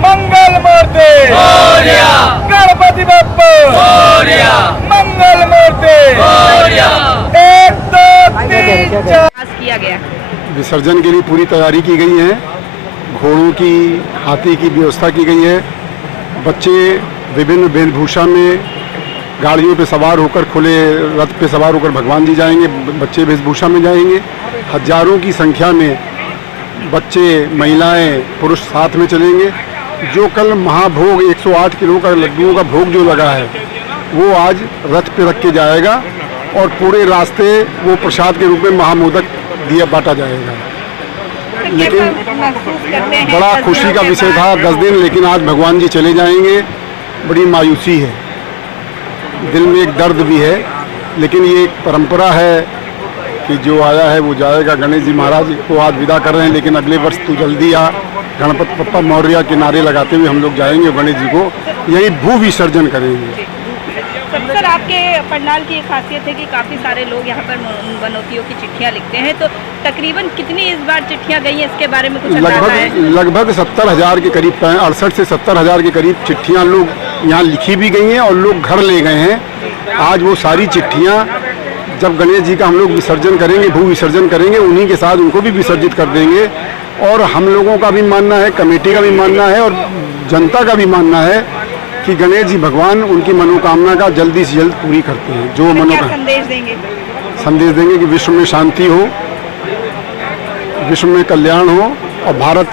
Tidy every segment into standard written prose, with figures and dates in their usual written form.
मंगल मूर्ति गणपति बप्पा मंगल मूर्ति 1 2 3 4 किया गया। विसर्जन के लिए पूरी तैयारी की गई है। घोड़ों की, हाथी की व्यवस्था की गई है। बच्चे विभिन्न वेशभूषा में गाड़ियों पे सवार होकर, खुले रथ पे सवार होकर भगवान जी जाएंगे। बच्चे वेशभूषा में जाएंगे। हजारों की संख्या में बच्चे, महिलाएं, पुरुष साथ में चलेंगे। जो कल महाभोग 108 किलो का लड्डुओं का भोग जो लगा है वो आज रथ पे रख के जाएगा और पूरे रास्ते वो प्रसाद के रूप में महामोदक दिया बांटा जाएगा। लेकिन बड़ा खुशी का विषय था 10 दिन, लेकिन आज भगवान जी चले जाएंगे। बड़ी मायूसी है, दिल में एक दर्द भी है, लेकिन ये एक परंपरा है कि जो आया है वो जाएगा। गणेश जी महाराज को आज विदा कर रहे हैं, लेकिन अगले वर्ष तू जल्दी आ, गणपति बप्पा मौर्य के नारे लगाते हुए हम लोग जाएंगे। गणेश जी को यही भू विसर्जन करेंगे। सर, आपके पंडाल की खासियत है कि काफ़ी सारे लोग यहाँ पर मनौतियों की चिट्ठियाँ लिखते हैं, तो तकरीबन कितनी इस बार चिट्ठियाँ गई हैं, इसके बारे में कुछ लगभग 70,000 के करीब, 68 से 70,000 के करीब चिट्ठियाँ लोग यहाँ लिखी भी गई हैं और लोग घर ले गए हैं। आज वो सारी चिट्ठियाँ जब गणेश जी का हम लोग विसर्जन करेंगे, भू विसर्जन करेंगे, उन्हीं के साथ उनको भी विसर्जित कर देंगे। और हम लोगों का भी मानना है, कमेटी का भी मानना है और जनता का भी मानना है कि गणेश जी भगवान उनकी मनोकामना का जल्दी से जल्द पूरी करते हैं। जो मनोकामना संदेश देंगे कि विश्व में शांति हो, विश्व में कल्याण हो और भारत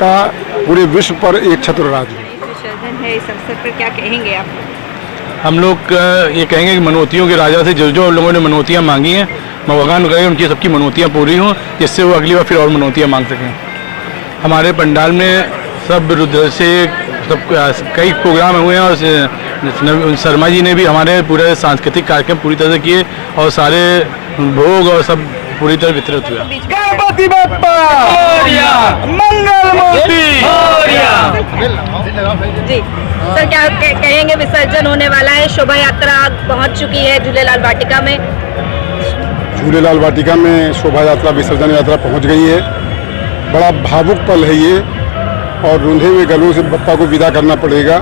का पूरे विश्व पर एक छत्र राज हो। विसर्जन है, इस अवसर पर क्या कहेंगे आप? हम लोग ये कहेंगे कि मनौतियों के राजा से जो जो लोगों ने मनौतियाँ मांगी हैं, भगवान करें उनकी सबकी मनौतियाँ पूरी हों, जिससे वो अगली बार फिर और मनौतियाँ मांग सकें। हमारे पंडाल में सब से सब कई प्रोग्राम हुए हैं और शर्मा जी ने भी हमारे पूरे सांस्कृतिक कार्यक्रम पूरी तरह से किए और सारे भोग और सब पूरी तरह वितरित हुआ। गणपति बप्पा मंगल मूर्ति जी सर, क्या कहेंगे? विसर्जन होने वाला है, शोभा यात्रा पहुंच चुकी है झूलेलाल वाटिका में। झूलेलाल वाटिका में शोभा यात्रा, विसर्जन यात्रा पहुंच गई है। बड़ा भावुक पल है ये और रूंधे हुए गलों से बप्पा को विदा करना पड़ेगा,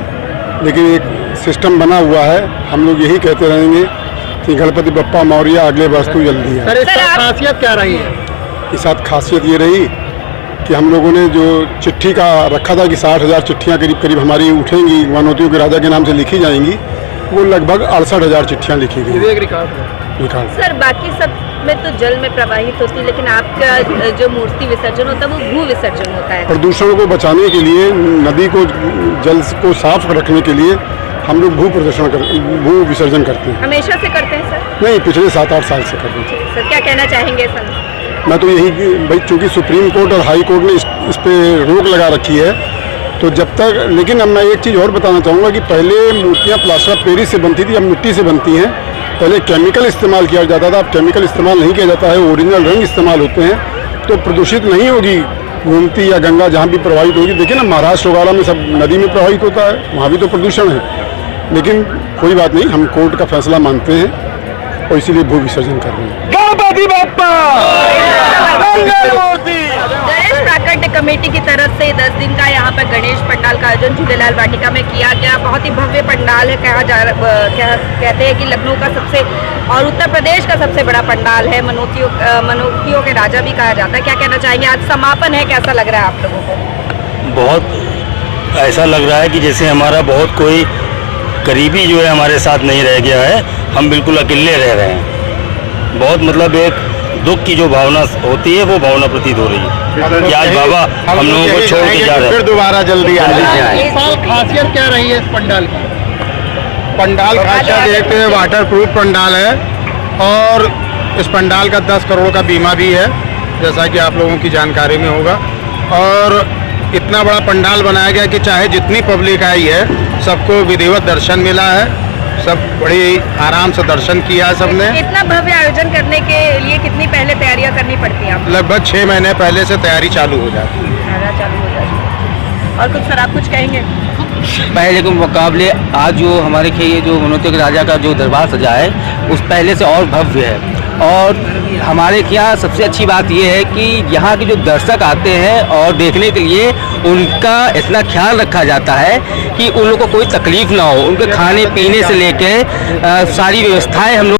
लेकिन एक सिस्टम बना हुआ है। हम लोग यही कहते रहेंगे कि गणपति बप्पा मौर्य अगले वर्ष तू जल्दी है। सर, इसकी खासियत क्या रही है? इस साथ खासियत ये रही कि हम लोगों ने जो चिट्ठी का रखा था कि 60,000 चिट्ठियाँ करीब करीब हमारी उठेंगी, मनौतियों के राजा के नाम से लिखी जाएंगी, वो लगभग 68,000 चिट्ठियाँ लिखी गई। सर, बाकी सब में तो जल में प्रवाहित होती, लेकिन आपका जो मूर्ति विसर्जन होता है वो भू विसर्जन होता है। प्रदूषण को बचाने के लिए, नदी को, जल को साफ रखने के लिए हम लोग भू विसर्जन करते हैं। हमेशा से करते हैं सर? नहीं, पिछले 7-8 साल से करते हैं। सर, क्या कहना चाहेंगे सर? मैं तो यही भाई, चूँकि सुप्रीम कोर्ट और हाई कोर्ट ने इस पर रोक लगा रखी है, तो जब तक, लेकिन अब मैं एक चीज़ और बताना चाहूँगा कि पहले मूर्तियाँ प्लास्टर ऑफ पेरिस से बनती थी, अब मिट्टी से बनती हैं। पहले केमिकल इस्तेमाल किया जाता था, अब केमिकल इस्तेमाल नहीं किया जाता है, ओरिजिनल रंग इस्तेमाल होते हैं, तो प्रदूषित नहीं होगी गोमती या गंगा जहाँ भी प्रवाहित होगी। देखिए ना, महाराष्ट्र वगैरह में सब नदी में प्रवाहित होता है, वहाँ भी तो प्रदूषण है। लेकिन कोई बात नहीं, हम कोर्ट का फैसला मानते हैं और इसीलिए भू विसर्जन कर रहे हैं। गणपति बप्पा मंगल मूर्ति। गणेश प्राकट्य कमेटी की तरफ से 10 दिन का यहाँ पर गणेश पंडाल का आयोजन झूलेलाल वाटिका में किया गया। बहुत ही भव्य पंडाल है, कहते हैं कि लखनऊ का सबसे और उत्तर प्रदेश का सबसे बड़ा पंडाल है। मनौतियों के राजा भी कहा जाता है। क्या कहना चाहेंगे? आज समापन है, कैसा लग रहा है आप लोगों को? बहुत ऐसा लग रहा है कि जैसे हमारा बहुत कोई करीबी जो है हमारे साथ नहीं रह गया है, हम बिल्कुल अकेले रह रहे हैं। बहुत मतलब एक दुख की जो भावना होती है वो भावना प्रतीत हो रही है कि आज बाबा हम लोगों को छोड़ के जा रहे हैं। फिर दोबारा जल्दी आ जाए। इस साल खासियत क्या रही है इस पंडाल की? पंडाल खासियत एक वाटर प्रूफ पंडाल है और इस पंडाल का 10 करोड़ का बीमा भी है, जैसा कि आप लोगों की जानकारी में होगा। और इतना बड़ा पंडाल बनाया गया कि चाहे जितनी पब्लिक आई है सबको विधिवत दर्शन मिला है, सब बड़ी आराम से दर्शन किया है सबने। इतना भव्य आयोजन करने के लिए कितनी पहले तैयारियां करनी पड़ती हैं आपको? लगभग 6 महीने पहले से तैयारी चालू हो जाती है। और कुछ सर, आप कुछ कहेंगे? पहले के मुकाबले आज जो हमारे ये जो मनौतियों के राजा का जो दरबार सजा है उस पहले से और भव्य है और हमारे यहाँ सबसे अच्छी बात ये है कि यहाँ के जो दर्शक आते हैं और देखने के लिए उनका इतना ख्याल रखा जाता है कि उन लोगों को कोई तकलीफ ना हो। उनके खाने पीने से लेकर सारी व्यवस्थाएं हम लोग